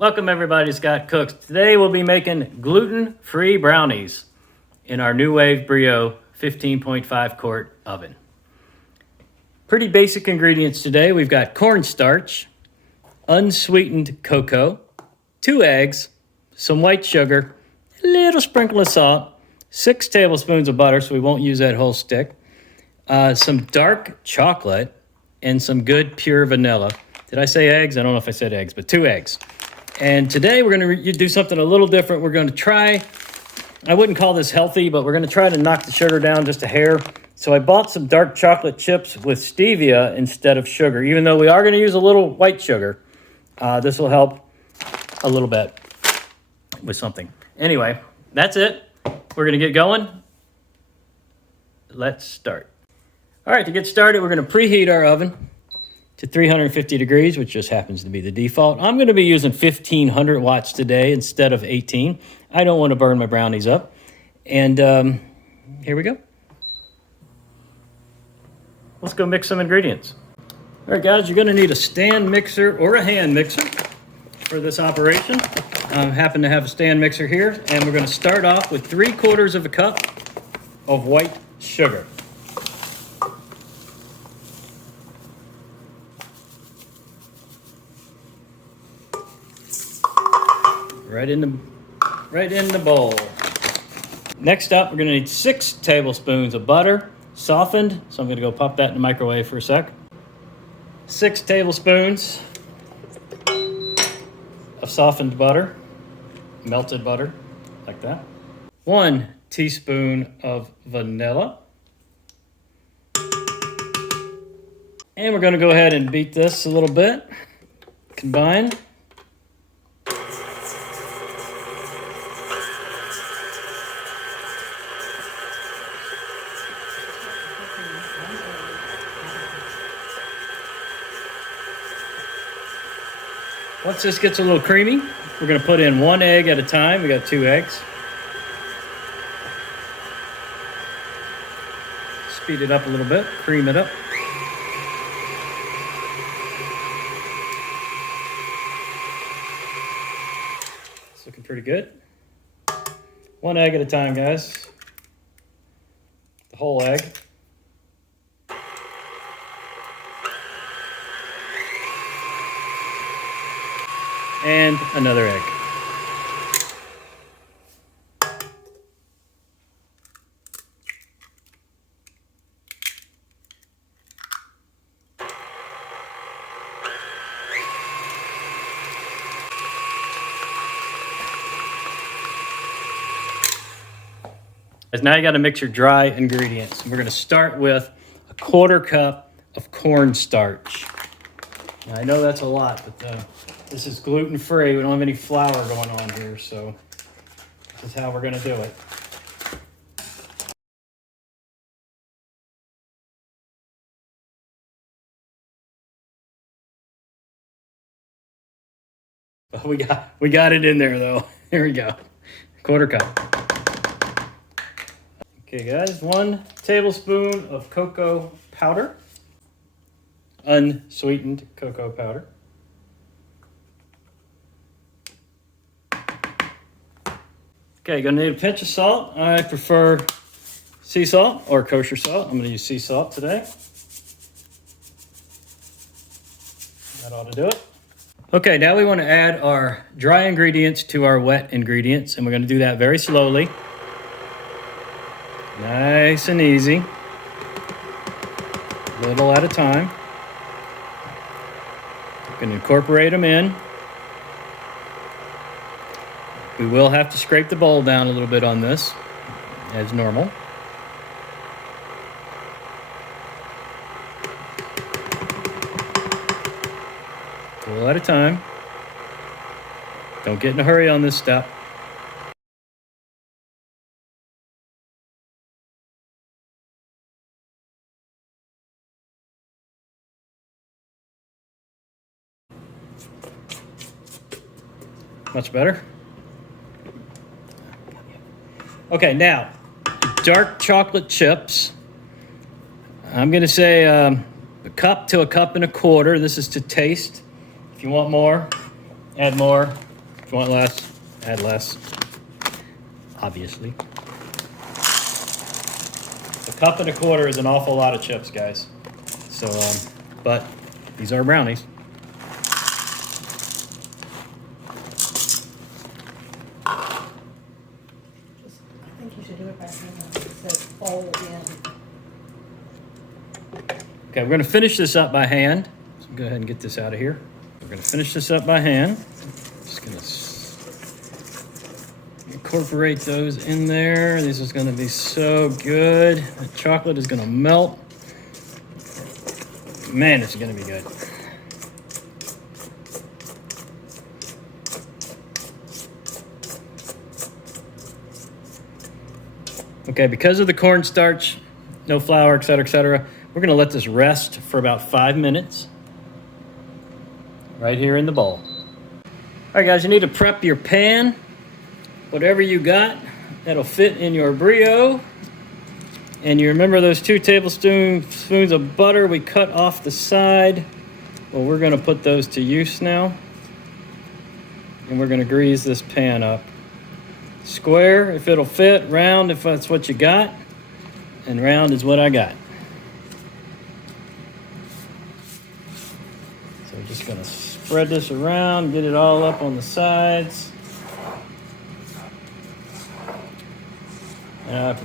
Welcome everybody to Scott Cooks. Today we'll be making gluten-free brownies in our Nuwave BRIO 15.5 quart oven. Pretty basic ingredients today. We've got cornstarch, unsweetened cocoa, 2 eggs, some white sugar, a little sprinkle of salt, 6 tablespoons of butter, so we won't use that whole stick, some dark chocolate, and some good pure vanilla. Did I say eggs? I don't know if I said eggs, but 2 eggs. And today we're going to do something a little different. We're going to try, I wouldn't call this healthy, but we're going to try to knock the sugar down just a hair. So I bought some dark chocolate chips with stevia instead of sugar. Even though we are going to use a little white sugar, this will help a little bit with something. Anyway, that's it. We're going to get going. Let's start. All right, to get started, we're going to preheat our oven to 350 degrees, which just happens to be the default. I'm going to be using 1500 watts today instead of 18. I don't want to burn my brownies up. And here we go. Let's go mix some ingredients. All right, guys, you're going to need a stand mixer or a hand mixer for this operation. I happen to have a stand mixer here, and we're going to start off with 3/4 of a cup of white sugar. Right in the bowl. Next up, we're gonna need 6 tablespoons of butter, softened. So I'm gonna go pop that in the microwave for a sec. 6 tablespoons of softened butter, melted butter, like that. 1 teaspoon of vanilla. And we're gonna go ahead and beat this a little bit. Combine. Once this gets a little creamy, we're going to put in 1 egg at a time. We got 2 eggs. Speed it up a little bit, cream it up. It's looking pretty good. 1 egg at a time, guys. The whole egg. And another egg. Now you got to mix your dry ingredients. We're going to start with a 1/4 cup of cornstarch. Now, I know that's a lot, but this is gluten-free. We don't have any flour going on here, so this is how we're going to do it. Oh, we got it in there though. Here we go. 1/4 cup. Okay, guys, 1 tablespoon of cocoa powder, unsweetened cocoa powder. Okay, gonna need a pinch of salt. I prefer sea salt or kosher salt. I'm gonna use sea salt today. That ought to do it. Okay, now we want to add our dry ingredients to our wet ingredients, and we're gonna do that very slowly. Nice and easy. Little at a time. We're gonna incorporate them in. We will have to scrape the bowl down a little bit on this, as normal. A little at a time. Don't get in a hurry on this step. Much better. Okay, now, dark chocolate chips. I'm going to say a cup to a cup and a quarter. This is to taste. If you want more, add more. If you want less, add less, obviously. A cup and a quarter is an awful lot of chips, guys. So, but these are brownies. I think you should do it by hand. It says all in. Okay, we're going to finish this up by hand. So go ahead and get this out of here. We're going to finish this up by hand. Just going to incorporate those in there. This is going to be so good. The chocolate is going to melt. Man, it's going to be good. Okay, because of the cornstarch, no flour, etc., we're going to let this rest for about 5 minutes right here in the bowl. All right, guys, you need to prep your pan, whatever you got that'll fit in your brio. And you remember those 2 tablespoons of butter we cut off the side? Well, we're going to put those to use now. And we're going to grease this pan up. Square if it'll fit, round if that's what you got, and round is what I got. So we're just going to spread this around, get it all up on the sides. I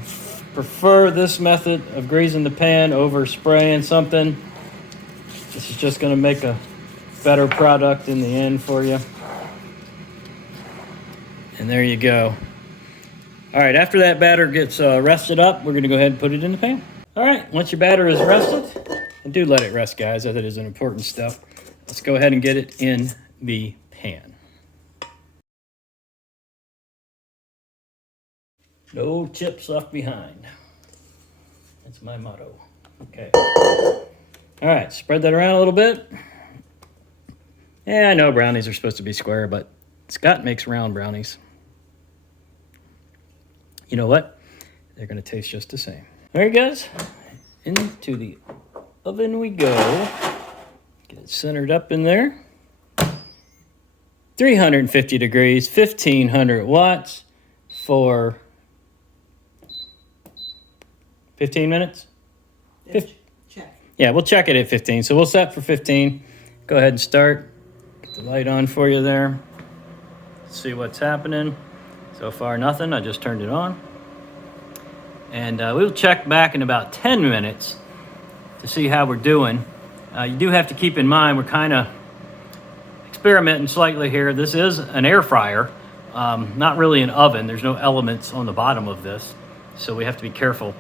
prefer this method of greasing the pan over spraying something. This is just going to make a better product in the end for you. And there you go. All right, after that batter gets rested up, we're going to go ahead and put it in the pan. All right, once your batter is rested, and do let it rest, guys, that is an important step. Let's go ahead and get it in the pan. No chips left behind. That's my motto. Okay. All right, spread that around a little bit. Yeah, I know brownies are supposed to be square, but Scott makes round brownies. You know what? They're going to taste just the same. All right, guys, into the oven we go. Get it centered up in there. 350 degrees, 1500 watts for 15 minutes? Check. Yeah, we'll check it at 15. So we'll set for 15. Go ahead and start. Get the light on for you there. See what's happening. So far, nothing. I just turned it on. And we'll check back in about 10 minutes to see how we're doing. You do have to keep in mind, we're kind of experimenting slightly here. This is an air fryer, not really an oven. There's no elements on the bottom of this, so we have to be careful.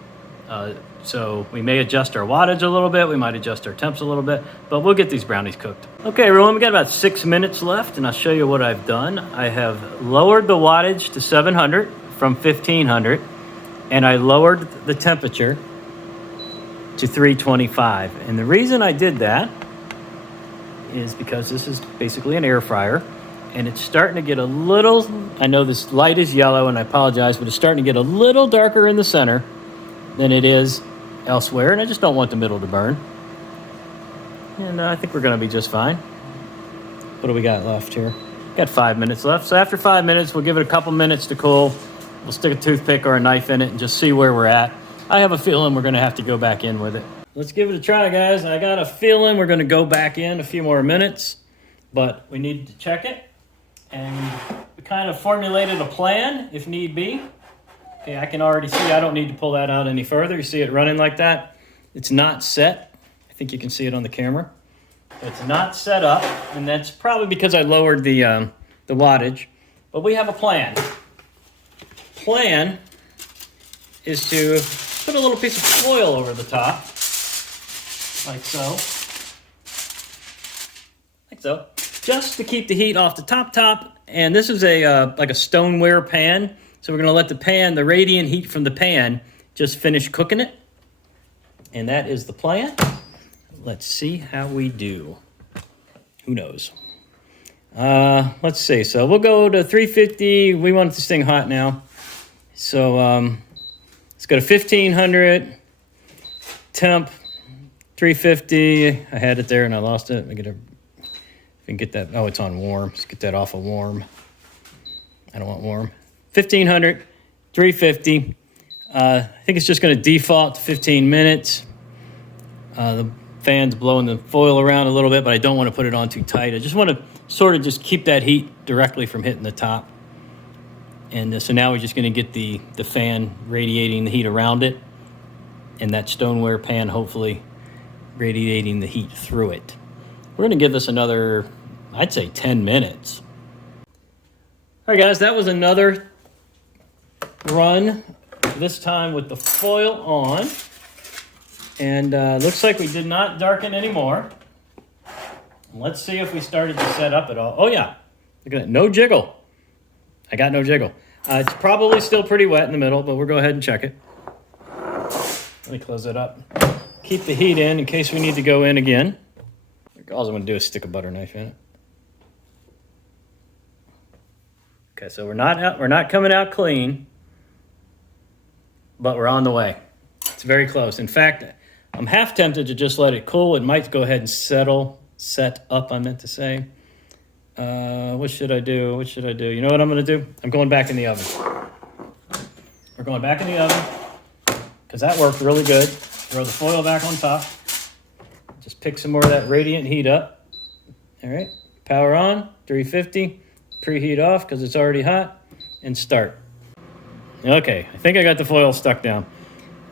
So we may adjust our wattage a little bit. We might adjust our temps a little bit, but we'll get these brownies cooked. Okay, everyone, we got about 6 minutes left, and I'll show you what I've done. I have lowered the wattage to 700 from 1500, and I lowered the temperature to 325. And the reason I did that is because this is basically an air fryer, and it's starting to get a little, I know this light is yellow, and I apologize, but it's starting to get a little darker in the center than it is elsewhere, and I just don't want the middle to burn. And I think we're going to be just fine. What do we got left here? Got 5 minutes left. So after 5 minutes, we'll give it a couple minutes to cool. We'll stick a toothpick or a knife in it and just see where we're at. I have a feeling we're going to have to go back in with it. Let's give it a try, guys. I got a feeling we're going to go back in a few more minutes, but we need to check it. And we kind of formulated a plan if need be. Okay, I can already see I don't need to pull that out any further. You see it running like that? It's not set. I think you can see it on the camera. It's not set up, and that's probably because I lowered the wattage. But we have a plan. Plan is to put a little piece of foil over the top, like so. Like so. Just to keep the heat off the top. And this is a like a stoneware pan. So we're going to let the pan, the radiant heat from the pan, just finish cooking it. And that is the plan. Let's see how we do. Who knows? Let's see. So we'll go to 350. We want this thing hot now. So let's go to 1500. Temp, 350. I had it there and I lost it. If we can get that. Oh, it's on warm. Let's get that off of warm. I don't want warm. 1500, 350. I think it's just going to default to 15 minutes. The fan's blowing the foil around a little bit, but I don't want to put it on too tight. I just want to sort of just keep that heat directly from hitting the top. And so now we're just going to get the fan radiating the heat around it, and that stoneware pan hopefully radiating the heat through it. We're going to give this another, I'd say 10 minutes. All right, guys, that was another run, this time with the foil on. And looks like we did not darken anymore. Let's see if we started to set up at all. Oh, yeah. Look at that. No jiggle. I got no jiggle. It's probably still pretty wet in the middle, but we'll go ahead and check it. Let me close it up. Keep the heat in case we need to go in again. All I'm going to do is stick a butter knife in it. Okay, so we're not coming out clean, but we're on the way. It's very close. In fact, I'm half tempted to just let it cool. It might go ahead and set up, I meant to say. What should I do? What should I do? You know what I'm going to do? I'm going back in the oven. We're going back in the oven because that worked really good. Throw the foil back on top. Just pick some more of that radiant heat up. All right, power on, 350. Preheat off because it's already hot, and start. Okay, I think I got the foil stuck down.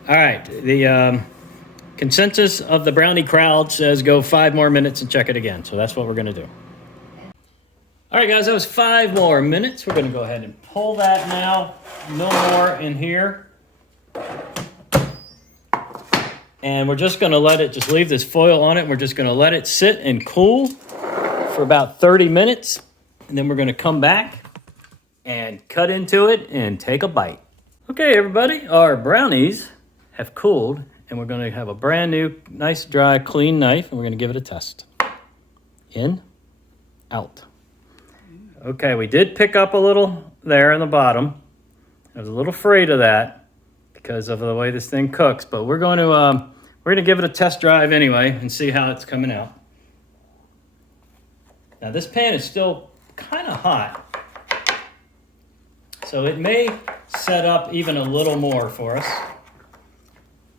All right, the consensus of the brownie crowd says go 5 more minutes and check it again. So that's what we're going to do. All right, guys, that was 5 more minutes. We're going to go ahead and pull that now. No more in here. And we're just going to let it, just leave this foil on it. And we're just going to let it sit and cool for about 30 minutes. And then we're going to come back and cut into it and take a bite. Okay, everybody, our brownies have cooled, and we're going to have a brand new, nice, dry, clean knife, and we're going to give it a test. In, out. Okay, we did pick up a little there in the bottom. I was a little afraid of that because of the way this thing cooks, but we're going to give it a test drive anyway and see how it's coming out. Now, this pan is still kind of hot, so it may set up even a little more for us.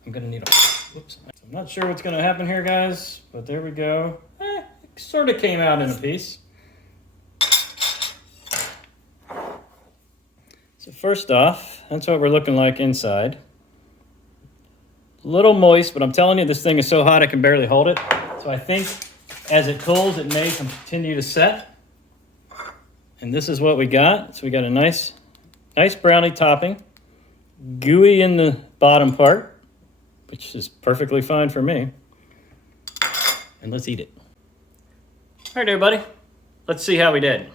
I'm gonna need a whoops. I'm not sure what's gonna happen here, guys, but there we go. It sort of came out in a piece. So first off, that's what we're looking like inside. A little moist, but I'm telling you, this thing is so hot I can barely hold it. So I think as it cools, it may continue to set. And this is what we got. So we got a nice brownie topping, gooey in the bottom part, which is perfectly fine for me. And let's eat it. All right, everybody, let's see how we did.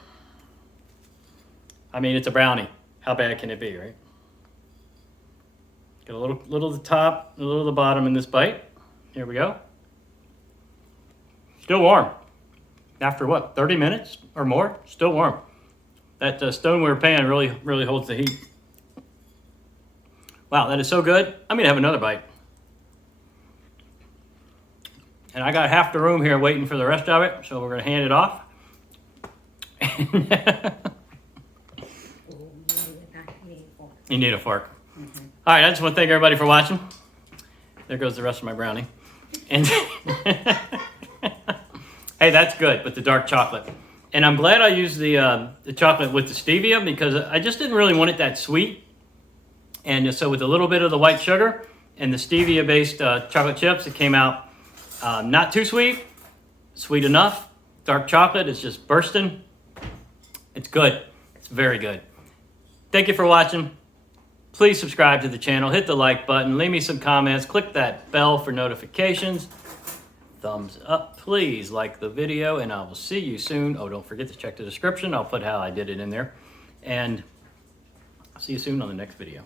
I mean, it's a brownie. How bad can it be, right? Get a little at the top, a little at the bottom in this bite. Here we go. Still warm. After what, 30 minutes or more? Still warm. That stoneware pan really holds the heat. Wow, that is so good. I'm gonna have another bite. And I got half the room here waiting for the rest of it, so we're gonna hand it off. You need a fork. Mm-hmm. All right, I just want to thank everybody for watching. There goes the rest of my brownie. And hey, that's good with the dark chocolate. And I'm glad I used the chocolate with the stevia because I just didn't really want it that sweet. And so with a little bit of the white sugar and the stevia-based chocolate chips, it came out not too sweet, sweet enough. Dark chocolate is just bursting. It's good. It's very good. Thank you for watching. Please subscribe to the channel. Hit the like button. Leave me some comments. Click that bell for notifications. Thumbs up, please like the video, and I will see you soon. Oh, don't forget to check the description. I'll put how I did it in there. And I'll see you soon on the next video.